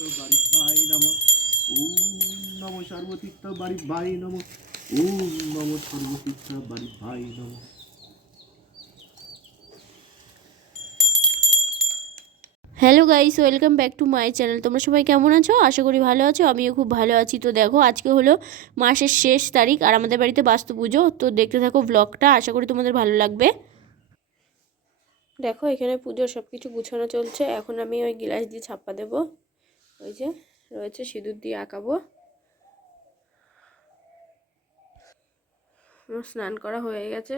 বাড়ি ভাই নম। ওম নম সর্বতীর্থ বাড়ি ভাই নম। ওম নম সর্বতীর্থ বাড়ি ভাই নম। Hello guys, welcome back to my channel. তোমরা সবাই কেমন আছো? আশা করি ভালো আছো। আমিও খুব ভালো আছি। তো দেখো, আজকে হলো মাসের শেষ তারিখ আর আমাদের বাড়িতে বাস্তু পুজো। তো দেখতে থাকো ব্লগটা, আশা করি তোমাদের ভালো লাগবে। দেখো, এখানে পুজোর সব কিছু গুছানো চলছে। এখন আমি ওই গ্লাস দিয়ে ছাপ্পা দেবো। ওই যে রয়েছে, সিঁদুর দিয়ে আঁকাবো। স্নান করা হয়ে গেছে।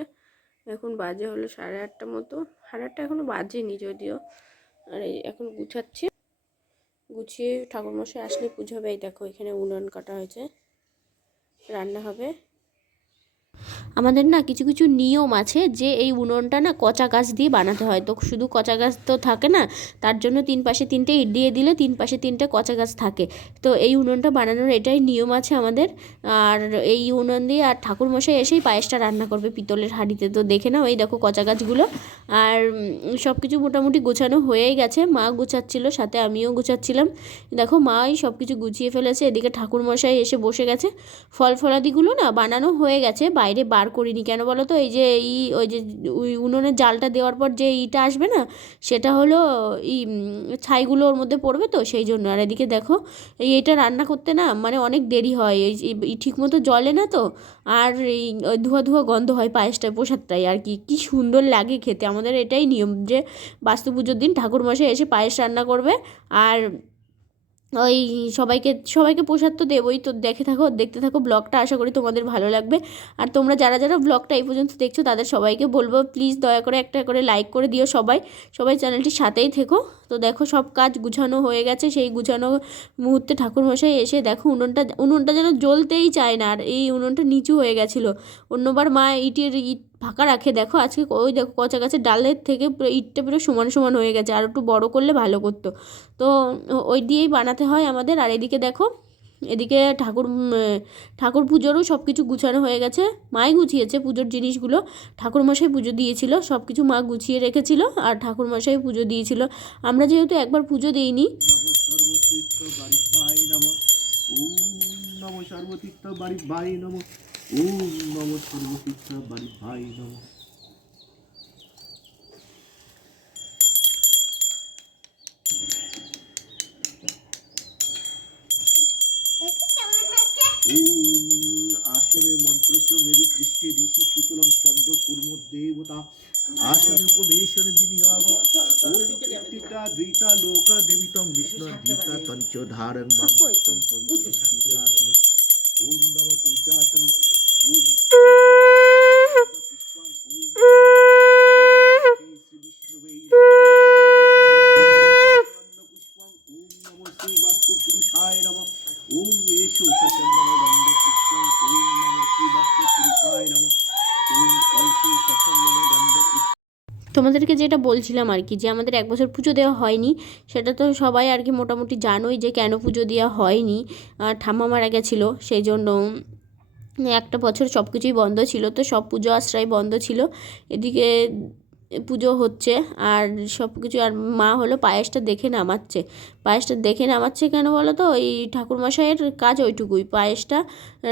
এখন বাজে হলো 8:30 মতো। 8:30 এখনো বাজেনি যদিও। আর এই এখন গুছাচ্ছি। গুছিয়ে ঠাকুরমশাই আসলে পুজো হবে। এই দেখো, এখানে উনুন কাটা হয়েছে, রান্না হবে। আমাদের না কিছু কিছু নিয়ম আছে যে এই উনুনটা না কচা গাছ দিয়ে বানাতে হয়। তো শুধু কচা গাছ তো থাকে না, তার জন্য 3 পাশে 3টে ইট দিয়ে দিলে 3 পাশে 3টে কচা গাছ থাকে। তো এই উনুনটা বানানোর এটাই নিয়ম আছে আমাদের। আর এই উনুন দিয়ে আর ঠাকুরমশাই এসেই পায়েসটা রান্না করবে পিতলের হাঁড়িতে। তো দেখে নাও, এই দেখো কচা গাছগুলো। আর সব কিছু মোটামুটি গোছানো হয়েই গেছে। মা গোছাচ্ছিল, সাথে আমিও গোছাচ্ছিলাম। দেখো, মাই সব কিছু গুছিয়ে ফেলেছে। এদিকে ঠাকুরমশাই এসে বসে গেছে। ফল ফলাদিগুলো না বানানো হয়ে গেছে, বাইরে বার করিনি। কেন বলো তো? এই যে ওই যে উনুনের জালটা দেওয়ার পর যে ইটা আসবে না, সেটা হলো ছাইগুলো ওর মধ্যে পড়বে, তো সেই জন্য। আর এদিকে দেখো, এইটা রান্না করতে না মানে অনেক দেরি হয়। এই ঠিক মতো জ্বলে না তো। আর এই ধোঁয়া ধোঁয়া গন্ধ হয় পায়েসটায়, প্রসাদটাই আর কি। কি সুন্দর লাগে খেতে। আমাদের এটাই নিয়ম যে বাস্তু পুজোর দিন ঠাকুরমশাই এসে পায়েস রান্না করবে। আর ওই সবাইকে সবাইকে প্রসাদ তো দেবই। তো দেখতে থাকো ব্লগটা, আশা করি তোমাদের ভালো লাগবে। আর তোমরা যারা যারা ব্লগটা এই পর্যন্ত দেখছো, তাদের সবাইকে বলবো প্লিজ দয়া করে একটা করে লাইক করে দিও। সবাই চ্যানেলটির সাথেই থেকো। তো দেখো, সব কাজ গুছানো হয়ে গেছে। সেই গুছানো মুহূর্তে ঠাকুরমশাই এসে দেখো উনুনটা যেন জ্বলতেই চায় না। আর এই উনুনটা নিচু হয়ে গেছিলো। অন্যবার মা ইট ফাঁকা রাখে, দেখো আজকে ওই দেখো কচা গাছের ডালের থেকে পুরো ইটটা পুরো সমান সমান হয়ে গেছে। আর একটু বড় করলে ভালো করতো। তো ওই দিয়েই বানাতে হয় আমাদের। আর এদিকে দেখো, এদিকে ঠাকুর পুজোরও সব কিছু গুছানো হয়ে গেছে। মাই গুছিয়েছে পুজোর জিনিসগুলো। ঠাকুরমশাই পুজো দিয়েছিল, সব কিছু মা গুছিয়ে রেখেছিল। আর ঠাকুরমশাই পুজো দিয়েছিল। আমরা যেহেতু একবার পুজো দিইনি। নম সর্বতীর্থ বাড়ি ভাই নম। ওম নম সর্বতীর্থ বাড়ি ভাই নম। ওম নম সর্বতীর্থ বাড়ি ভাই নম। ওম আসনে মন্ত্রস্য মেরু পৃষ্ঠে ঋষি সুতলম চন্দ্র কুর্ম দেবতা আসনে উপবেশন বিনিয়োগ। ওম কীর্তিকা দ্বৈতা লোকা দেবিতং বিষ্ণু দীতা তঞ্চ ধারণ মাতং পবিত্রং পূজাসনম। ওম নম পূজাসনম। ওম পুষ্পং। ওম শ্রী বিষ্ণুবে পুষ্পং। ওম নম শ্রী বাস্তু পুরুষায় নমঃ। ওম এষু সচন্দন গন্ধ পুষ্পং। ওম নম শ্রী বাস্তু পুরুষায় নমঃ। ওম এষু সচন্দন গন্ধ পুষ্পং। তোমাদেরকে যেটা বলছিলাম আর কি, যে আমাদের 1 বছর পুজো দেওয়া হয়নি। সেটা তো সবাই আর কি মোটামুটি জানোই যে কেন পুজো দেওয়া হয়নি। ঠাম্মা মারা গেছিলো, সেই জন্য একটা বছর সব কিছুই বন্ধ ছিল। তো সব পুজো আশ্রয় বন্ধ ছিল। এদিকে পুজো হচ্ছে আর সব কিছু। আর মা হলো পায়েসটা দেখে নামাচ্ছে কেন বলো তো? এই ঠাকুরমশাইয়ের কাজ ওইটুকুই, পায়েসটা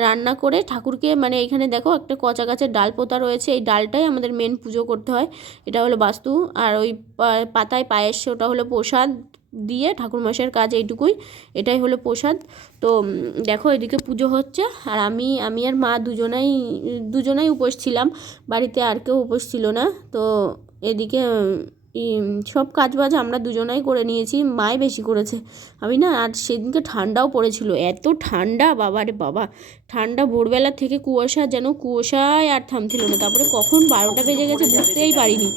রান্না করে ঠাকুরকে, মানে এখানে দেখো একটা কচা গাছের ডাল পোতা রয়েছে, এই ডালটাই আমাদের মেন পুজো করতে হয়। এটা হলো বাস্তু। আর ওই পাতায় পায়েস, ওটা হলো প্রসাদ দিয়ে ঠাকুরমশাইয়ের কাজ এইটুকুই। এটাই হলো প্রসাদ। তো দেখো, এদিকে পুজো হচ্ছে। আর আমি আর মা দুজনাই উপোস ছিলাম। বাড়িতে আর কেউ উপোস ছিল না। তো এদিকে সব কাজবাজ আমরা দুজনাই করে নিয়েছি। মাই বেশি করেছে, আমি না। আর সেদিনকে ঠান্ডাও পড়েছিল, এত ঠান্ডা, বাবা রে বাবা! ঠান্ডা ভোরবেলা থেকে কুয়াশা, যেন কুয়াশায় আর থামছিল না। তারপরে কখন 12টা বেজে গেছে বুঝতেই পারিনি।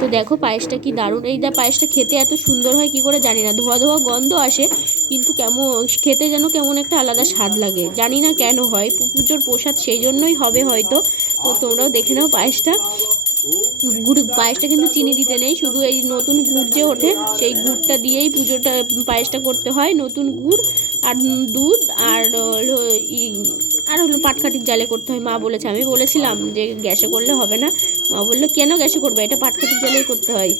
তো দেখো পায়েসটা কি দারুণ! পায়েসটা খেতে এত সুন্দর হয় কী করে জানি না। ধোয়া ধোয়া গন্ধ আসে, কিন্তু কেমন খেতে যেন কেমন একটা আলাদা স্বাদ লাগে। জানি না কেন হয়, পুজোর প্রসাদ সেই জন্যই হবে হয়তো। তো তোমরাও দেখে নাও পায়েসটা। পায়েসটা কিন্তু চিনি দিতে নেই, শুধু এই নতুন গুড় যে ওঠে, সেই গুড়টা দিয়েই পায়েসটা করতে হয়। নতুন গুড় আর দুধ আর হলো পাটকাঠির জালে করতে হয়, মা বলেছে। আমি বলেছিলাম যে গ্যাসে করলে হবে না। মা বললো কেন গ্যাসে করবে, এটা পাটকাঠির জালেই করতে হয়।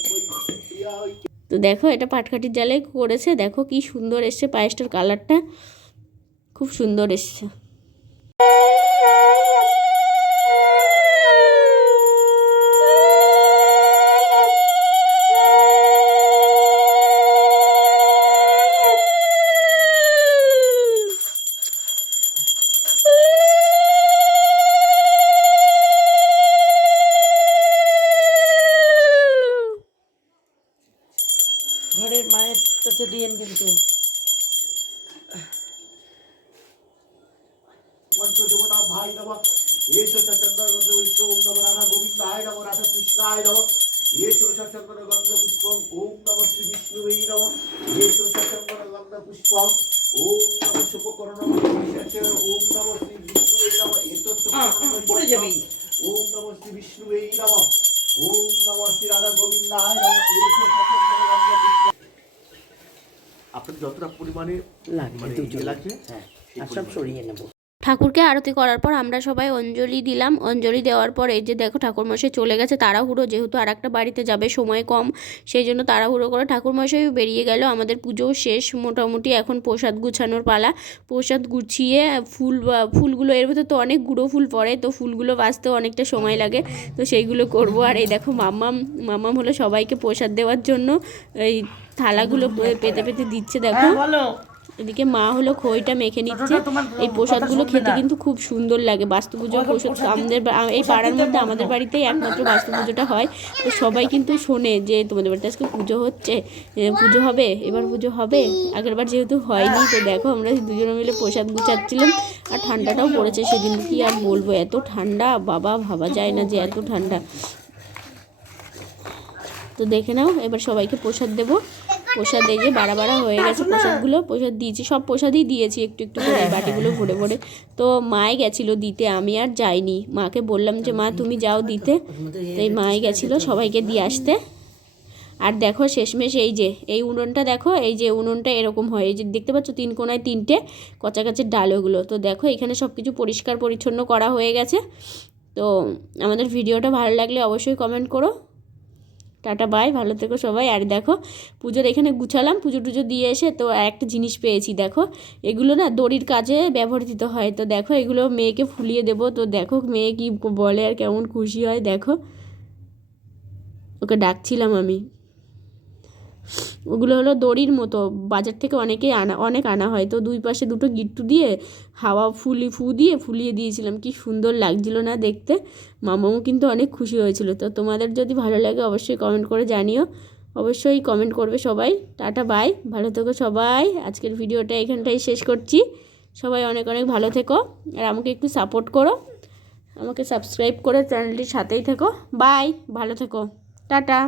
তো তো দেখো এটা পাটকাঠির জালে করেছে, দেখো কি সুন্দর এসছে, পায়েসটার কালারটা খুব সুন্দর এসছে। ঘরের মায়ের কাছে দিয়েন কিন্তু পঞ্চদেবতা ভাই নম এসো চন্দ্রগন্ধ পুষ্প ওম নম রাধা গোবিন্দায় নম রাধা কৃষ্ণায় নম এসো চন্দ্রগন্ধ পুষ্পম ওম নম শ্রী বিষ্ণুবে নম এসো চন্দ্রগন্ধ পুষ্পম ওম নম শুভকরণ ওম নম শ্রী বিষ্ণুবে নম এতো পড়ে যাবে। ওম নম শ্রী বিষ্ণুবে নম ওম নম শ্রী রাধা গোবিন্দায় নম এসো চন্দ্রগন্ধ পুষ্প। আপনার যতটা পরিমাণে লাগবে লাগছে হ্যাঁ, আর সব সরিয়ে নেব। ঠাকুরকে আরতি করার পর আমরা সবাই অঞ্জলি দিলাম। অঞ্জলি দেওয়ার পর এই যে দেখো ঠাকুরমশাই চলে গেছে তাড়াহুড়ো, যেহেতু আর একটা বাড়িতে যাবে, সময় কম, সেই জন্য তাড়াহুড়ো করে ঠাকুরমশাইও বেরিয়ে গেল। আমাদের পুজোও শেষ মোটামুটি, এখন প্রসাদ গুছানোর পালা। প্রসাদ গুছিয়ে ফুলগুলো, এর ভেতর তো অনেক গুঁড়ো ফুল পড়ে, তো ফুলগুলো বাছতেও অনেকটা সময় লাগে, তো সেইগুলো করব। আর এই দেখো মাম্মাম হলো সবাইকে প্রসাদ দেওয়ার জন্য এই থালাগুলো পেতে পেতে দিচ্ছে দেখো। বলো এদিকে মা হলো খইটা মেখে নিচ্ছে। এই প্রসাদগুলো খেতে কিন্তু খুব সুন্দর লাগে। বাস্তু পুজো প্রসাদ আমাদের এই পাড়ার মধ্যে আমাদের বাড়িতেই একমাত্র বাস্তু পুজোটা হয়, তো সবাই কিন্তু শোনে যে তোমাদের বাড়িতে আজকে পুজো হচ্ছে, পুজো হবে, এবার পুজো হবে। আগেরবার যেহেতু হয়নি, তো দেখো আমরা দুজনে মিলে প্রসাদ গুছাচ্ছিলাম। আর ঠান্ডাটাও পড়েছে সেদিন, কি আর বলবো, এত ঠান্ডা বাবা, ভাবা যায় না যে এত ঠান্ডা। তো দেখে নাও, এবার সবাইকে প্রসাদ দেবো। প্রসাদ এই যে বাড়া হয়ে গেছে প্রসাদগুলো, প্রসাদ দিয়েছি, সব প্রসাদই দিয়েছি একটু একটু করে, বাটিগুলো ভরে ভরে। তো মাই গেছিলো দিতে, আমি আর যাইনি। মাকে বললাম যে মা তুমি যাও দিতে, তো এই মাই গেছিলো সবাইকে দিয়ে আসতে। আর দেখো শেষমেশ এই যে এই উনুনটা দেখো, এই যে উনুনটা এরকম হয়, এই যে দেখতে পাচ্ছ 3 কোণায় 3টে কচা গাছের ডালগুলো। তো দেখো এখানে সব কিছু পরিষ্কার পরিচ্ছন্ন করা হয়ে গেছে। তো আমাদের ভিডিওটা ভালো লাগলে অবশ্যই কমেন্ট করো। টাটা বাই, ভালো থেকো সবাই। আর দেখো পুজোর এখানে গুছালাম, পুজো টুজো দিয়ে এসে তো একটা জিনিস পেয়েছি দেখো, এগুলো না দড়ির কাজে ব্যবহৃত হয়। তো দেখো এগুলো মেয়েকে ফুলিয়ে দেবো। তো দেখো মেয়ে কি বলে আর কেমন খুশি হয়, দেখো ওকে ডাকছিলাম আমি। ওগুলো হলো দড়ির মতো, বাজার থেকে অনেক আনা হয়। তো দুই পাশে দুটো গিট্টু দিয়ে হাওয়া ফু দিয়ে ফুলিয়ে দিয়েছিলাম, কি সুন্দর লাগছিল না দেখতে। মামাও কিন্তু অনেক খুশি হয়েছিল। তো তোমাদের যদি ভালো লাগে অবশ্যই কমেন্ট করে জানিও, অবশ্যই কমেন্ট করবে সবাই। টাটা বাই, ভালো থেকো সবাই। আজকের ভিডিওটা এখানটাই শেষ করছি। সবাই অনেক অনেক ভালো থেকো, আর আমাকে একটু সাপোর্ট করো, আমাকে সাবস্ক্রাইব করে চ্যানেলটির সাথেই থেকো। বাই, ভালো থেকো, টাটা।